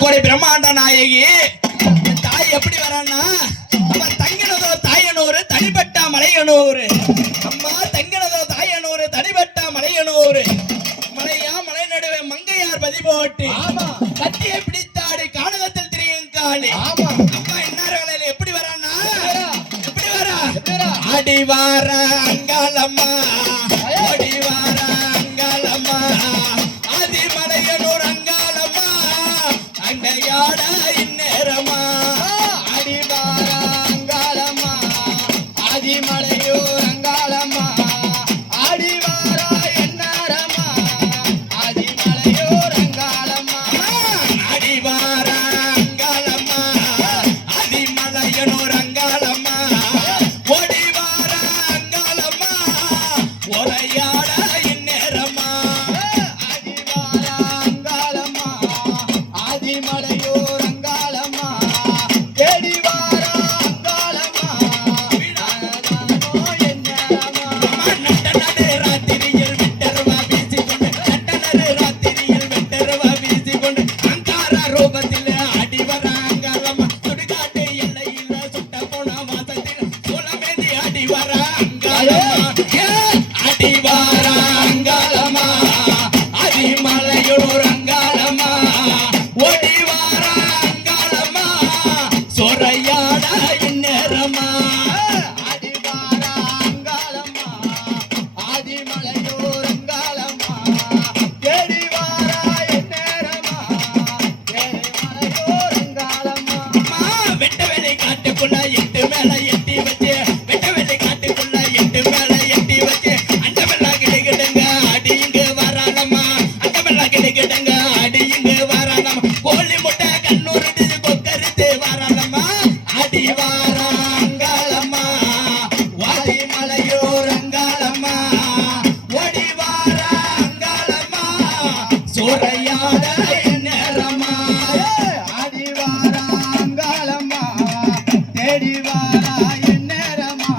கோடி பிரம்மாண்ட நாயகி தாய் எப்படி வரான்னா அவன் தங்கினதோ தாயனூர் தனிப்பட்ட மலையனூர். அம்மா தங்கினதோ தாயனூர் தனிப்பட்ட மலையனூர். மலையா மலை நடுவே மங்கையார் பதி போட்டு கத்தியை பிடித்தாடு கானகத்தில் திரியும் காளி. அம்மா இன்னார்களில் எப்படி வரான்னா எப்படி வரா அடிவார அங்காளம்மா அடிவார அங்காளம்மா ஆதிமலையனூர் அங்காளம்மா அங்கையாட இந்நேரமா அடிவார அங்காளம்மா ஆதிமலையூர் அங்காளம்மா அடிவார எந்நேரமா ஆதிமலையூர் அங்காளம்மா அடிவார அங்காளம்மா ஆதிமலையனூர் அங்காளம்மா ஒடிவார அங்காளம்மா ஒரையாட இந்நேரமா அடிவார அங்காளம்மா ஆதிமலையூர் அங்காளம்மா தேடிவார அங்காளம்மா விடாதோ எந்நேரமா நட்டனரு ராத்திரியில் விட்டருவா வீசிக்கொண்டு நட்டனரு ராத்திரியில் விட்டருவா வீசிக்கொண்டு அங்கார ரூபத்தில் அடிவர அங்காளம்மா சுடுகாட்டு எல்லையில் சுட்ட போன வாசத்தில் சுலமேந்தி அடிவர அங்காளம்மா அடிவார அங்காளம்மா ஆதிமலையூர் அங்காளம்மா ஒடிவார அங்காளம்மா சொரையாட இந்நேரமா அடிவார அங்காளம்மா ஆதிமலையூர் அங்காளம்மா தேடிவார இந்நேரமா தேடிமலையூர் அங்காளம்மா வெட்டவெளி காட்டுக்குள்ள எட்டு மேல எட்டி வச்சு வெட்டவெளி காட்டுக்குள்ள எட்டு மேல எட்டி வச்சு அண்டமெல்லாம் கிடைக்கிடுங்க அடி இங்கு வரானம்மா அண்டமெல்லாம் கிடைக்கிடுங்க அடி இங்கு வரானம்மா கோழி முட்டை கண்ணுருட்டு கொக்கரித்து வரானம்மா அடிவார அங்காளம்மா ஆதிமலையூர் அங்காளம்மா ஒடிவார அங்காளம்மா சூறையாட நேரமா அடிவார அங்காளம்மா தேடிவார எந்நேரமா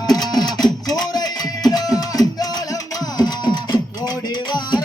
சூறையிடோ அங்காளம்மா ஓடிவார